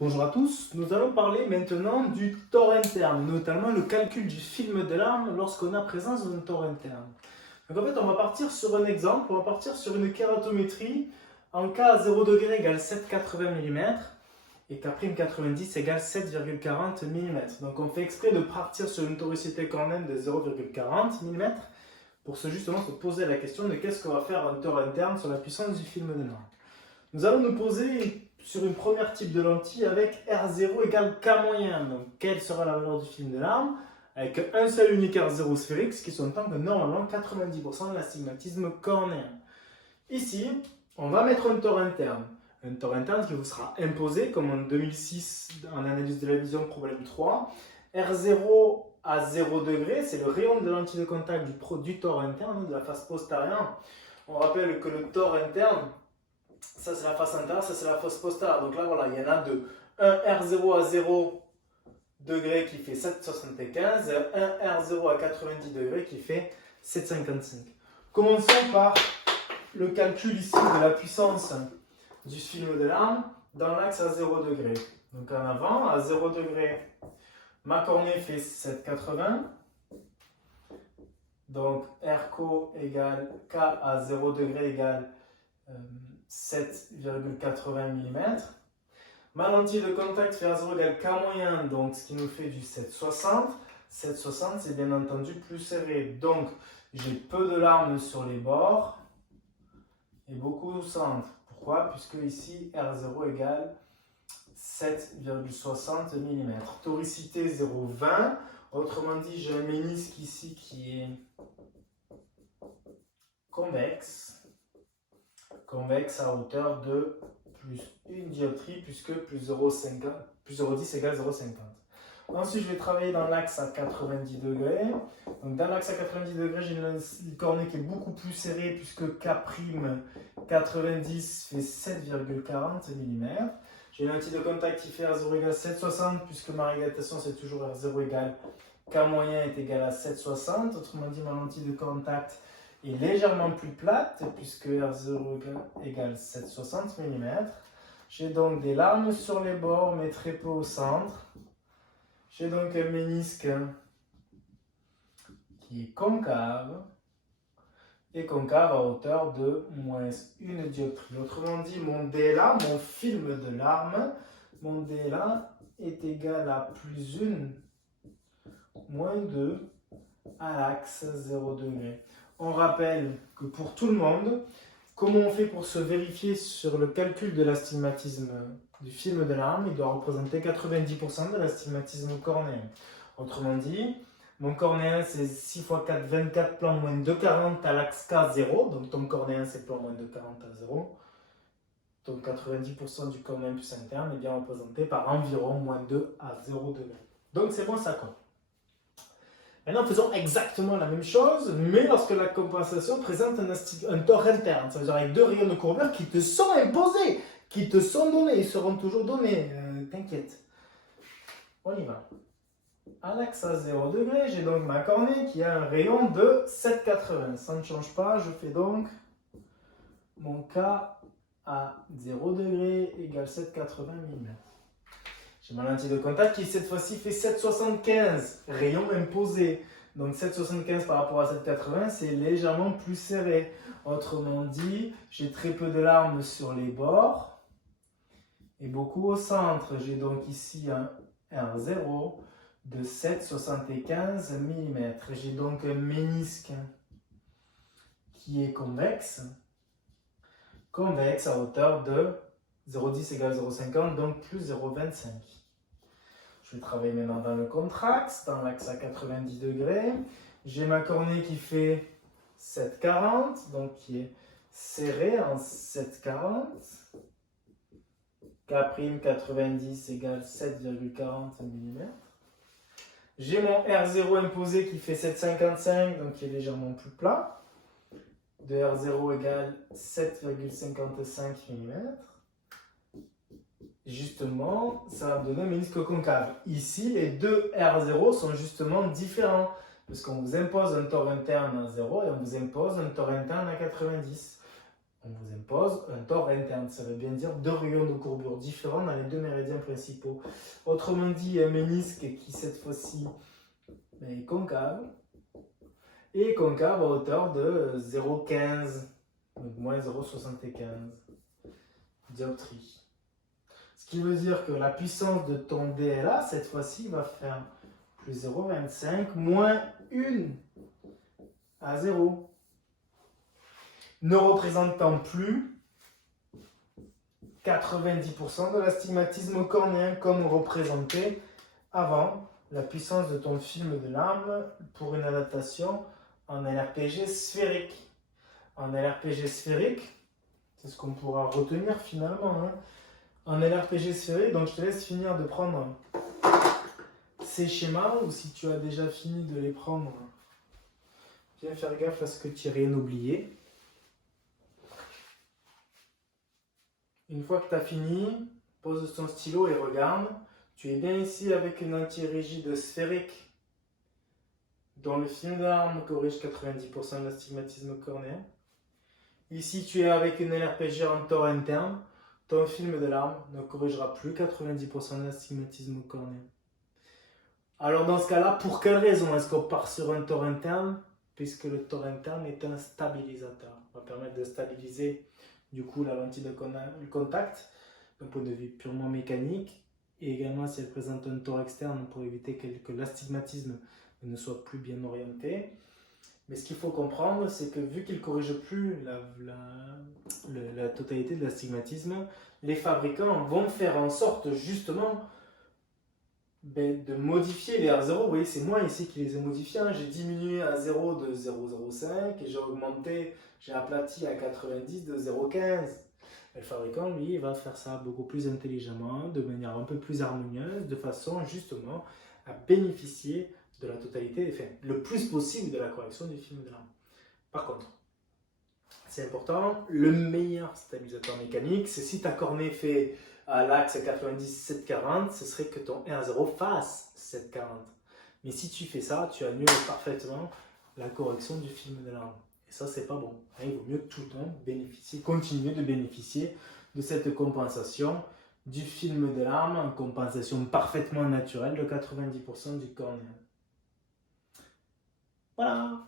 Bonjour à tous, nous allons parler maintenant du tort interne, notamment le calcul du film de l'arme lorsqu'on a présence d'un tort interne. Donc en fait, on va partir sur un exemple, on va partir sur une kératométrie en K à 0 degré égale 7,80 mm et K' 90 égale 7,40 mm. Donc on fait exprès de partir sur une toricité cornéenne de 0,40 mm pour justement se poser la question de qu'est-ce qu'on va faire un tort interne sur la puissance du film de l'arme. Nous allons nous poser sur une première type de lentille avec R0 égale K moyen. Donc, quelle sera la valeur du film de l'arme avec un seul unique R0 sphérique, ce qui s'entend que normalement 90% de l'astigmatisme cornéen. Ici, on va mettre un tort interne. Un tort interne qui vous sera imposé, comme en 2006 en analyse de la vision problème 3. R0 à 0 degré, c'est le rayon de lentille de contact du tort interne, de la face postérieure. On rappelle que le tort interne, ça c'est la face intérieure, ça c'est la face postérieure. Donc là voilà, il y en a deux. Un R0 à 0 degré qui fait 7,75 et un R0 à 90 degrés qui fait 7,55. Commençons par le calcul ici de la puissance du film de l'arme dans l'axe à 0 degré. Donc en avant, à 0 degré, ma cornée fait 7,80. Donc RCO égale K à 0 degré égale 7,80 mm. Ma lentille de contact fait R0 égale K moyen, donc ce qui nous fait du 7,60. 7,60 c'est bien entendu plus serré. Donc j'ai peu de larmes sur les bords et beaucoup au centre. Pourquoi? Puisque ici R0 égale 7,60 mm. Toricité 0,20. Autrement dit, j'ai un ménisque ici qui est convexe. Convexe à hauteur de plus une dioptrie puisque plus 0,10 égale 0,50. Ensuite, je vais travailler dans l'axe à 90 degrés. Donc, dans l'axe à 90 degrés, j'ai une cornée qui est beaucoup plus serrée puisque K' 90 fait 7,40 mm. J'ai une lentille de contact qui fait R0 égale 7,60 puisque ma régularisation c'est toujours R0 égale K moyen est égal à 7,60. Autrement dit, ma lentille de contact est légèrement plus plate puisque R0 égale 7,60 mm. J'ai donc des larmes sur les bords mais très peu au centre. J'ai donc un ménisque qui est concave et concave à hauteur de moins 1 dioptrie. Autrement dit, mon DLA, mon film de larme, mon DLA est égal à plus 1, moins 2 à l'axe 0 degré. On rappelle que pour tout le monde, comment on fait pour se vérifier sur le calcul de l'astigmatisme du film de l'arme? Il doit représenter 90% de l'astigmatisme cornéen. Autrement dit, mon cornéen c'est 6 x 4, 24 plans moins 2,40 à l'axe K0. Donc ton cornéen c'est plan moins 2,40 à 0. Donc 90% du cornéen plus interne est bien représenté par environ moins 2 à 0 degré. Donc c'est bon, ça compte. Maintenant, faisons exactement la même chose, mais lorsque la compensation présente un tort interne. Ça veut dire avec deux rayons de courbure qui te sont imposés, qui te sont donnés, ils seront toujours donnés, t'inquiète. On y va. À l'axe à 0 degré, j'ai donc ma cornée qui a un rayon de 7,80. Ça ne change pas, je fais donc mon K à 0 degré égale 7,80 mm. J'ai ma lentille de contact qui cette fois-ci fait 7,75, rayon imposé. Donc 7,75 par rapport à 7,80, c'est légèrement plus serré. Autrement dit, j'ai très peu de larmes sur les bords et beaucoup au centre. J'ai donc ici un R0 de 7,75 mm. J'ai donc un ménisque qui est convexe à hauteur de 0,10 égale 0,50, donc plus 0,25. Je vais travailler maintenant dans le contraxe, dans l'axe à 90 degrés. J'ai ma cornée qui fait 7,40, donc qui est serrée en 7,40. K' 90 égale 7,40 mm. J'ai mon R0 imposé qui fait 7,55, donc qui est légèrement plus plat. De R0 égale 7,55 mm. Justement, ça va me donner un ménisque concave. Ici, les deux R0 sont justement différents, parce qu'on vous impose un tort interne à 0 et on vous impose un tort interne à 90. on vous impose un tort interne. Ça veut bien dire deux rayons de courbure différents dans les deux méridiens principaux. Autrement dit, un ménisque qui cette fois-ci est concave. Et concave à hauteur de 0,15, donc moins 0,75 dioptrie. Ce qui veut dire que la puissance de ton DLA, cette fois-ci, va faire plus 0,25 moins 1 à 0. Ne représentant plus 90% de l'astigmatisme cornéen comme représenté avant la puissance de ton film de larmes pour une adaptation en LRPG sphérique. En LRPG sphérique, c'est ce qu'on pourra retenir finalement. Hein. En LRPG sphérique, donc je te laisse finir de prendre ces schémas, ou si tu as déjà fini de les prendre, viens faire gaffe à ce que tu n'aies rien oublié. Une fois que tu as fini, pose ton stylo et regarde. Tu es bien ici avec une antirigide sphérique dont le film de larmes corrige 90% de l'astigmatisme cornéen. Ici, tu es avec une LRPG en tort interne. Ton film de larmes ne corrigera plus 90% de l'astigmatisme cornéen. Alors dans ce cas-là, pour quelle raison est-ce qu'on part sur un tort interne? Puisque le tort interne est un stabilisateur. Il va permettre de stabiliser du coup la lentille de contact d'un point de vue purement mécanique. Et également si elle présente un tort externe pour éviter que l'astigmatisme ne soit plus bien orienté. Mais ce qu'il faut comprendre, c'est que vu qu'il ne corrige plus la totalité de l'astigmatisme, les fabricants vont faire en sorte justement de modifier les R0. Vous voyez, c'est moi ici qui les ai modifiés. Hein. J'ai diminué à 0 de 0,05 et j'ai augmenté, j'ai aplati à 90 de 0,15. Le fabricant, lui, va faire ça beaucoup plus intelligemment, de manière un peu plus harmonieuse, de façon justement à bénéficier de la totalité, enfin, le plus possible de la correction du film de larmes. Par contre, c'est important, le meilleur stabilisateur mécanique, c'est si ta cornée fait à l'axe 90-740, ce serait que ton R0 fasse 740. Mais si tu fais ça, tu annules parfaitement la correction du film de larmes. Et ça, c'est pas bon. Il vaut mieux tout le temps continuer de bénéficier de cette compensation du film de larmes, en compensation parfaitement naturelle de 90% du cornéen. Voilà.